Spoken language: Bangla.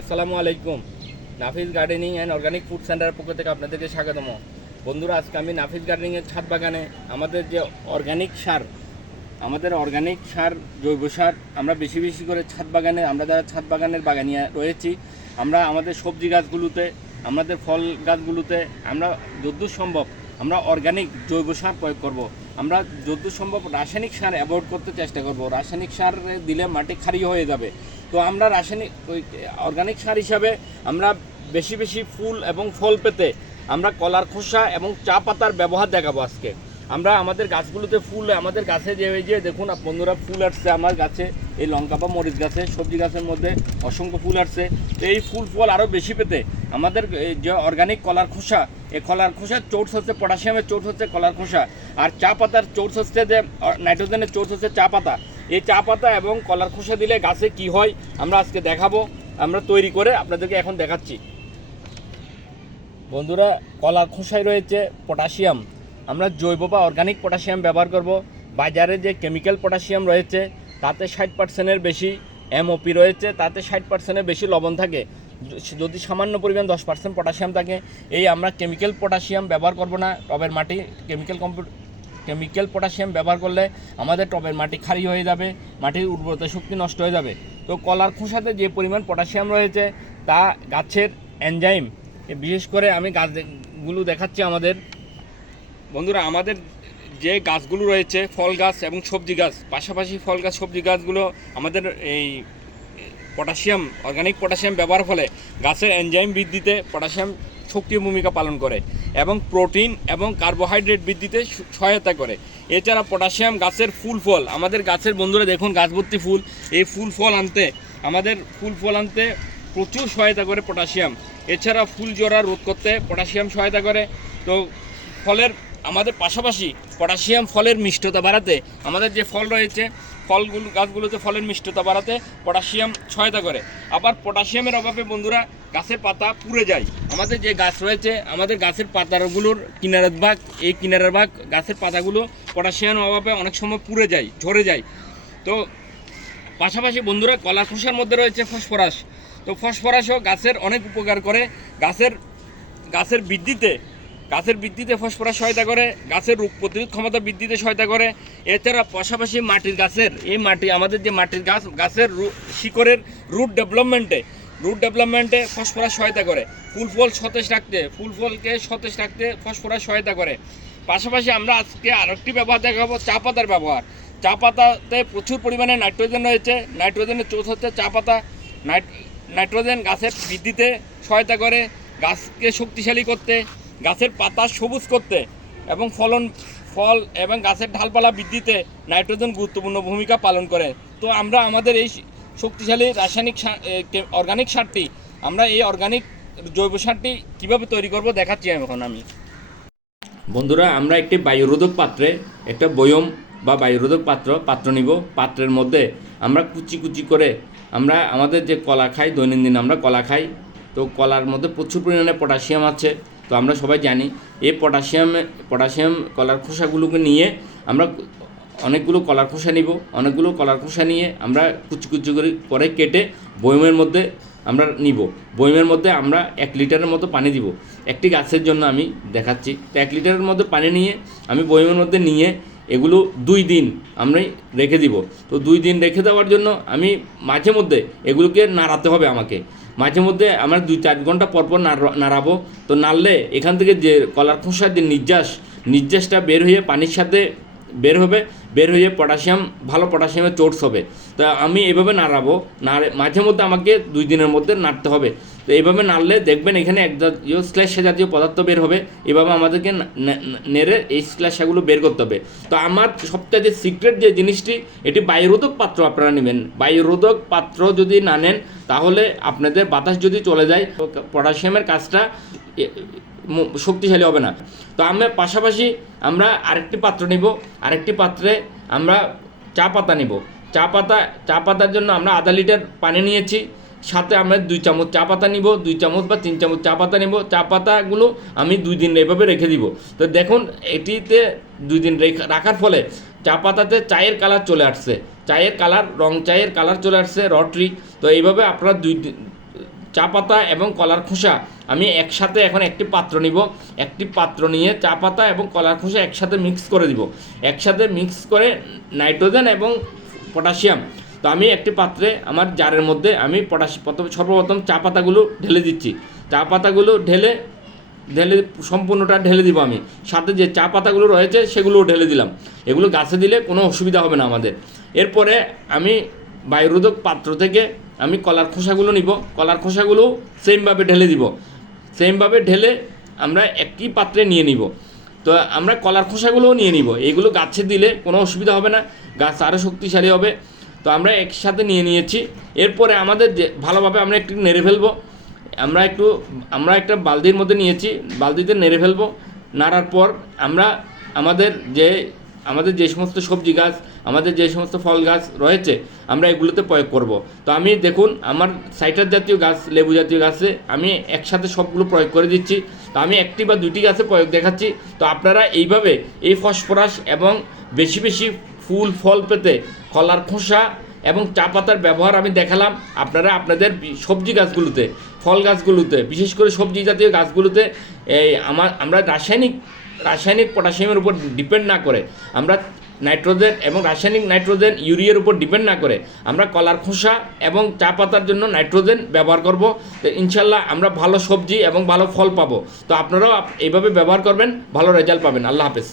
আসসালামু আলাইকুম Nafis gardening and organic food সেন্টারের পক্ষ থেকে আপনাদেরকে স্বাগতম বন্ধুরা, আজকে আমি নাফিস গার্ডেনিংয়ের ছাদ বাগানে আমাদের যে অর্গানিক সার, আমাদের অর্গানিক সার, জৈব সার, আমরা বেশি বেশি করে ছাদ বাগানে, আমরা যারা ছাদ বাগানের বাগানিয়া রয়েছি, আমরা আমাদের সবজি গাছগুলোতে, আমাদের ফল গাছগুলোতে, আমরা যদ্দূর সম্ভব আমরা অর্গানিক জৈব সার প্রয়োগ করব। আমরা যত সম্ভব রাসায়নিক সার অ্যাভয়েড করতে চেষ্টা করব। রাসায়নিক সার দিলে মাটি খারি হয়ে যাবে। তো আমরা রাসায়নিক, ওই অর্গানিক সার হিসাবে আমরা বেশি বেশি ফুল এবং ফল পেতে আমরা কলার খোসা এবং চা পাতার ব্যবহার দেখাবো আজকে। আমরা আমাদের গাছগুলোতে ফুল, আমাদের গাছে যে যে দেখুন বন্ধুরা, ফুল আসছে আমার গাছে। এই লঙ্কা বা মরিচ গাছে, সবজি গাছের মধ্যে অসংখ্য ফুল আসছে। তো এই ফুল ফল আরও বেশি পেতে আমাদের যে অর্গানিক কলার খোসা, এই কলার খোসার চোর্স হচ্ছে পটাশিয়ামের চোর্স হচ্ছে কলার খোসা। আর চা পাতার চোর্স হচ্ছে যে নাইট্রোজেনের চোর্স হচ্ছে চা পাতা। এই চা পাতা এবং কলার খোসা দিলে গাছে কি হয়, আমরা আজকে দেখাবো, আমরা তৈরি করে আপনাদেরকে এখন দেখাচ্ছি। বন্ধুরা, কলার খোসায় রয়েছে পটাশিয়াম। আমরা জৈব বা অর্গানিক পটাশিয়াম ব্যবহার করব। বাজারে যে কেমিক্যাল পটাশিয়াম রয়েছে তাতে ষাট পার্সেন্টের বেশি এমওপি রয়েছে, তাতে ষাট পার্সেন্টের বেশি লবণ থাকে। যদি সামান্য পরিমাণ দশ পার্সেন্ট পটাশিয়াম থাকে, এই আমরা কেমিক্যাল পটাশিয়াম ব্যবহার করব না, টবের মাটি কেমিক্যাল কম্পিউ কেমিক্যাল পটাশিয়াম ব্যবহার করলে আমাদের টবের মাটি খারি হয়ে যাবে, মাটির উর্বরতা শক্তি নষ্ট হয়ে যাবে। তো কলার খোসাতে যে পরিমাণ পটাশিয়াম রয়েছে, তা গাছের এনজাইম বিশেষ করে আমি গাছগুলো দেখাচ্ছি আমাদের। বন্ধুরা, আমাদের যে গাছগুলো রয়েছে, ফল গাছ এবং সবজি গাছ, পাশাপাশি ফল গাছ, সবজি গাছগুলো আমাদের এই পটাশিয়াম অর্গানিক পটাশিয়াম ব্যবহার ফলে গাছের এনজাইম বৃদ্ধিতে পটাশিয়াম সক্রিয় ভূমিকা পালন করে এবং প্রোটিন এবং কার্বোহাইড্রেট বৃদ্ধিতে সহায়তা করে। এছাড়া পটাশিয়াম গাছের ফুল ফল, আমাদের গাছের বন্ধুরা দেখুন গাছ ভর্তি ফুল, এই ফুল ফল আনতে, আমাদের ফুল ফল আনতে প্রচুর সহায়তা করে পটাশিয়াম। এছাড়া ফুল জোড়া রোধ করতে পটাশিয়াম সহায়তা করে। তো ফলের আমাদের পাশাপাশি পটাশিয়াম ফলের মিষ্টতা বাড়াতে, আমাদের যে ফল রয়েছে, ফলগুলো, গাছগুলোতে ফলের মিষ্টতা বাড়াতে পটাশিয়াম সহায়তা করে। আবার পটাশিয়ামের অভাবে বন্ধুরা গাছের পাতা পুড়ে যায়। আমাদের যে গাছ রয়েছে, আমাদের গাছের পাতাগুলোর কিনারের ভাগ, এই কিনারের ভাগ গাছের পাতাগুলো পটাশিয়ামের অভাবে অনেক সময় পুড়ে যায়, ঝরে যায়। তো পাশাপাশি বন্ধুরা কলার খোসার মধ্যে রয়েছে ফসফরাস। তো ফসফরাসও গাছের অনেক উপকার করে। গাছের গাছের বৃদ্ধিতে গাছের বৃদ্ধিতে ফসফরাস সহায়তা করে, গাছের রোগ প্রতিরোধ ক্ষমতা বৃদ্ধিতে সহায়তা করে। এছাড়া পাশাপাশি মাটির গাছের, এই মাটি, আমাদের যে মাটির গাছ, গাছের শিকড়ের রুট ডেভেলপমেন্টে রুট ডেভেলপমেন্টে ফসফরাস সহায়তা করে। ফুল ফল সতেজ রাখতে, ফুল ফলকে সতেজ রাখতে ফসফরাস সহায়তা করে। পাশাপাশি আমরা আজকে আরেকটি ব্যবহার দেখাবো, চা পাতার ব্যবহার। চা পাতাতে প্রচুর পরিমাণে নাইট্রোজেন রয়েছে। নাইট্রোজেনের চোষ হচ্ছে চা পাতা। নাইট- নাইট্রোজেন গাছের বৃদ্ধিতে সহায়তা করে, গাছকে শক্তিশালী করতে। গাছের পাতা সবুজ করতে এবং ফলন, ফল এবং গাছের ঢালপালা বৃদ্ধিতে নাইট্রোজেন গুরুত্বপূর্ণ ভূমিকা পালন করে। তো আমরা আমাদের এই শক্তিশালী রাসায়নিক অর্গানিক সারটি, আমরা এই অর্গানিক জৈব সারটি কীভাবে তৈরি করব দেখাচ্ছি এখন আমি। বন্ধুরা, আমরা একটি বায়ুরোধক পাত্রে একটা বয়ম বা বায়ুরোধক পাত্র পাত্র নিব। পাত্রের মধ্যে আমরা কুচি কুচি করে আমরা আমাদের যে কলা খাই, দৈনন্দিন আমরা কলা খাই। তো কলার মধ্যে প্রচুর পরিমাণে পটাশিয়াম আছে। তো আমরা সবাই জানি এই পটাশিয়াম পটাশিয়াম কলার খোসাগুলোকে নিয়ে আমরা অনেকগুলো কলার খোসা নিব। অনেকগুলো কলার খোসা নিয়ে আমরা কুচি কুচি করে পরে কেটে বয়মের মধ্যে আমরা নিব। বয়মের মধ্যে আমরা এক লিটারের মতো পানি দিব। একটি গাছের জন্য আমি দেখাচ্ছি। তো এক লিটারের মধ্যে পানি নিয়ে আমি বয়মের মধ্যে নিয়ে এগুলো দুই দিন আমরা রেখে দিব। তো দুই দিন রেখে দেওয়ার জন্য আমি মাঝে মধ্যে এগুলোকে নাড়াতে হবে আমাকে। মাঝে মধ্যে আমরা দুই চার ঘণ্টা পরপর পর নাড়াবো। তো নাড়লে এখান থেকে যে কলার খোসার যে নির্যাস, নির্যাসটা বের হয়ে পানির সাথে বের হবে, বের হয়ে পটাশিয়াম, ভালো পটাশিয়ামের চোর্স হবে। তো আমি এভাবে নাড়াবো। নাড়ে, মাঝে মধ্যে আমাকে দুই দিনের মধ্যে নাড়তে হবে। তো এইভাবে নাড়লে দেখবেন এখানে এক জাতীয় শ্লেষা জাতীয় পদার্থ বের হবে। এভাবে আমাদেরকে নেড়ে এই শ্লেষাগুলো বের করতে হবে। তো আমার সবচেয়ে সিক্রেট যে জিনিসটি, এটি বায়ুরোধক পাত্র আপনারা নেবেন। বায়ুরোধক পাত্র যদি না নেন, তাহলে আপনাদের বাতাস যদি চলে যায় পটাশিয়ামের কাজটা শক্তিশালী হবে না। তো আমরা পাশাপাশি আমরা আরেকটি পাত্র নিব। আরেকটি পাত্রে আমরা চা পাতা নিব। চা পাতা চা পাতার জন্য আমরা আধা লিটার পানি নিয়েছি। সাথে আমরা দুই চামচ চা পাতা নিব, দুই চামচ বা তিন চামচ চা পাতা নিব। চা পাতাগুলো আমি দুই দিন এভাবে রেখে দিব। তো দেখুন, এটিতে দুই দিন রেখে রাখার ফলে চা পাতাতে চায়ের কালার চলে আসছে। চায়ের কালার, রং চায়ের কালার চলে আসছে, রটরি। তো এইভাবে আপনারা দুই চা পাতা এবং কলার খোসা আমি একসাথে এখন একটি পাত্র নিব। একটি পাত্র নিয়ে চা পাতা এবং কলার খোসা একসাথে মিক্স করে দিব। একসাথে মিক্স করে নাইট্রোজেন এবং পটাশিয়াম তো আমি একটি পাত্রে আমার জারের মধ্যে আমি পটাশ, প্রথম, সর্বপ্রথম চা পাতাগুলো ঢেলে দিচ্ছি। চা পাতাগুলো ঢেলে ঢেলে, সম্পূর্ণটা ঢেলে দিব আমি। সাথে যে চা পাতাগুলো রয়েছে সেগুলোও ঢেলে দিলাম। এগুলো গাছে দিলে কোনো অসুবিধা হবে না আমাদের। এরপরে আমি বায়ুরোধক পাত্র থেকে আমি কলার খোসাগুলো নিব। কলার খোসাগুলো সেমভাবে ঢেলে দিব। সেমভাবে ঢেলে আমরা একই পাত্রে নিয়ে নিব। তো আমরা কলার খোসাগুলোও নিয়ে নিব। এগুলো গাছে দিলে কোনো অসুবিধা হবে না। গাছ আরও শক্তিশালী হবে। তো আমরা একসাথে নিয়ে নিয়েছি। এরপরে আমাদের যে, ভালোভাবে আমরা একটু নেড়ে ফেলব। আমরা একটু, আমরা একটা বালতির মধ্যে নিয়েছি। বালতিতে নেড়ে ফেলব। নাড়ার পর আমরা আমাদের যে আমাদের যে সমস্ত সবজি গাছ, আমাদের যে সমস্ত ফল গাছ রয়েছে, আমরা এগুলোতে প্রয়োগ করব। তো আমি দেখুন, আমার সাইটার জাতীয় গাছ, লেবু জাতীয় গাছে আমি একসাথে সবগুলো প্রয়োগ করে দিচ্ছি। তো আমি একটি বা দুটি গাছে প্রয়োগ দেখাচ্ছি। তো আপনারা এইভাবে এই ফসফরাস এবং বেশি বেশি ফুল, ফল পেতে কলার খোসা এবং চা পাতার ব্যবহার আমি দেখালাম। আপনারা আপনাদের সবজি গাছগুলোতে, ফল গাছগুলোতে, বিশেষ করে সবজি জাতীয় গাছগুলোতে, এই আমার আমরা রাসায়নিক রাসায়নিক পটাশিয়ামের উপর ডিপেন্ড না করে, আমরা নাইট্রোজেন এবং রাসায়নিক নাইট্রোজেন ইউরিয়ার উপর ডিপেন্ড না করে, আমরা কলার খোসা এবং চা পাতার জন্য নাইট্রোজেন ব্যবহার করব। তো ইনশাল্লাহ আমরা ভালো সবজি এবং ভালো ফল পাবো। তো আপনারাও আপ- এইভাবে ব্যবহার করবেন, ভালো রেজাল্ট পাবেন। আল্লাহ হাফেজ।